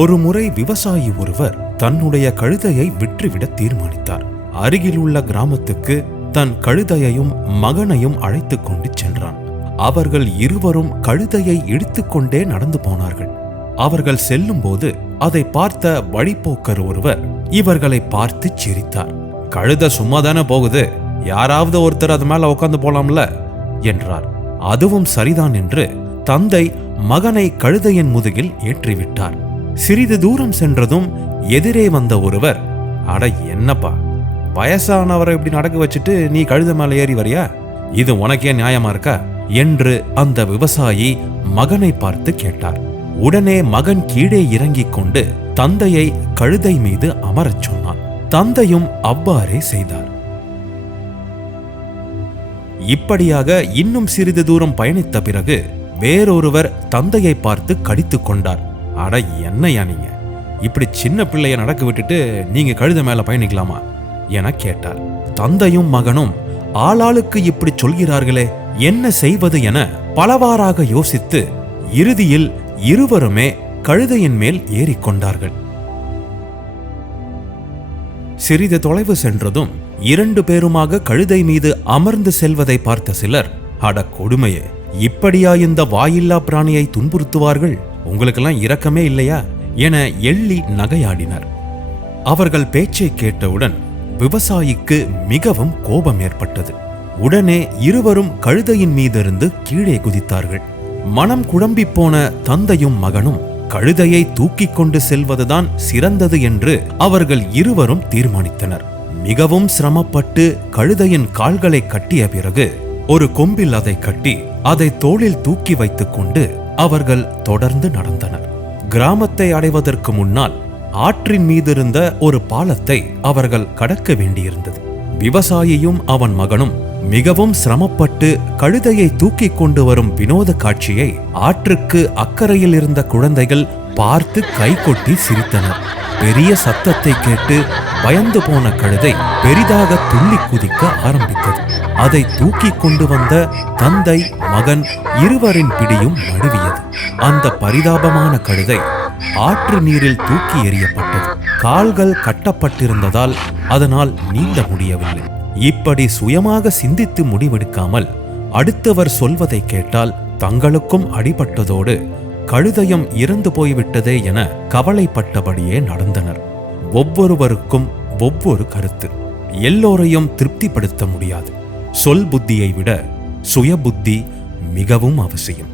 ஒரு முறை விவசாயி ஒருவர் தன்னுடைய கழுதையை விற்றுவிட தீர்மானித்தார். அருகிலுள்ள கிராமத்துக்கு தன் கழுதையையும் மகனையும் அழைத்துக் கொண்டு சென்றான். அவர்கள் இருவரும் கழுதையை இழுத்துக்கொண்டே நடந்து போனார்கள். அவர்கள் செல்லும் போது அதை பார்த்த வழிப்போக்கர் ஒருவர் இவர்களை பார்த்து சிரித்தார். கழுதை சும்மாதானே போகுது, யாராவது ஒருத்தர் அது மேல உட்கார்ந்து போலாம்ல என்றார். அதுவும் சரிதான் என்று தந்தை மகனை கழுதையின் முதுகில் ஏற்றிவிட்டார். சிறிது தூரம் சென்றதும் எதிரே வந்த ஒருவர், அட என்னப்பா, வயசானவரை இப்படி நடக்க வச்சுட்டு நீ கழுதை மேல ஏறி வரியா? இது உனக்கே நியாயமா இருக்கா என்று அந்த விவசாயி மகனை பார்த்து கேட்டார். உடனே மகன் கீழே இறங்கிக் கொண்டு தந்தையை கழுதை மீது அமரச் சொன்னான். தந்தையும் அவ்வாறே செய்தார். இப்படியாக இன்னும் சிறிது தூரம் பயணித்த பிறகு வேறொருவர் தந்தையை பார்த்து கடித்து கொண்டார். அட என்னையா நீங்க, இப்படி சின்ன பிள்ளைய நடக்க விட்டுட்டு நீங்க கழுதை மேல பயணிக்கலாமா என கேட்டார். தந்தையும் மகனும் ஆளாளுக்கு இப்படி சொல்கிறார்களே, என்ன செய்வது என பலவாறாக யோசித்து இறுதியில் இருவருமே கழுதையின் மேல் ஏறிக்கொண்டார்கள். சிறிது தொலைவு சென்றதும் 2 பேருமாக கழுதை மீது அமர்ந்து செல்வதை பார்த்த சிலர், அட கொடுமையே, இப்படியா இந்த வாயில்லா பிராணியை துன்புறுத்துவார்கள்? உங்களுக்கெல்லாம் இரக்கமே இல்லையா என எள்ளி நகையாடினர். அவர்கள் பேச்சை கேட்டவுடன் விவசாயிக்கு மிகவும் கோபம் ஏற்பட்டது. உடனே இருவரும் கழுதையின் மீதிருந்து கீழே குதித்தார்கள். மனம் குழம்பி போன தந்தையும் மகனும் கழுதையை தூக்கிக் கொண்டு செல்வதுதான் சிறந்தது என்று அவர்கள் இருவரும் தீர்மானித்தனர். மிகவும் சிரமப்பட்டு கழுதையின் கால்களை கட்டிய பிறகு ஒரு கொம்பில் அதை கட்டி அதை தோளில் தூக்கி வைத்துக் கொண்டு அவர்கள் தொடர்ந்து நடந்தனர். கிராமத்தை அடைவதற்கு முன்னால் ஆற்றின் மீதிருந்த ஒரு பாலத்தை அவர்கள் கடக்க வேண்டியிருந்தது. விவசாயியும் அவன் மகனும் மிகவும் சிரமப்பட்டு கழுதையை தூக்கிக் கொண்டு வரும் வினோத காட்சியை ஆற்றுக்கு அக்கறையில் இருந்த குழந்தைகள் பார்த்து கைகொட்டி சிரித்தனர். பெரிய சத்தத்தை கேட்டு பயந்து போன கழுதை பெரிதாக துள்ளி குதிக்க ஆரம்பித்தது. அதை தூக்கி கொண்டு வந்த தந்தை மகன் இருவரின் பிடியும் நடுவியது. அந்த பரிதாபமான கழுதை ஆற்று நீரில் தூக்கி எறியப்பட்டது. கால்கள் கட்டப்பட்டிருந்ததால் அதனால் நீந்த முடியவில்லை. இப்படி சுயமாக சிந்தித்து முடிவெடுக்காமல் அடுத்தவர் சொல்வதை கேட்டால் தங்களுக்கும் அடிபட்டதோடு கழுதையும் இறந்து போய்விட்டதே என கவலைப்பட்டபடியே நடந்தனர். ஒவ்வொருவருக்கும் ஒவ்வொரு கருத்து. எல்லோரையும் திருப்திப்படுத்த முடியாது. சொல் புத்தியை விட சுய புத்தி மிகவும் அவசியம்.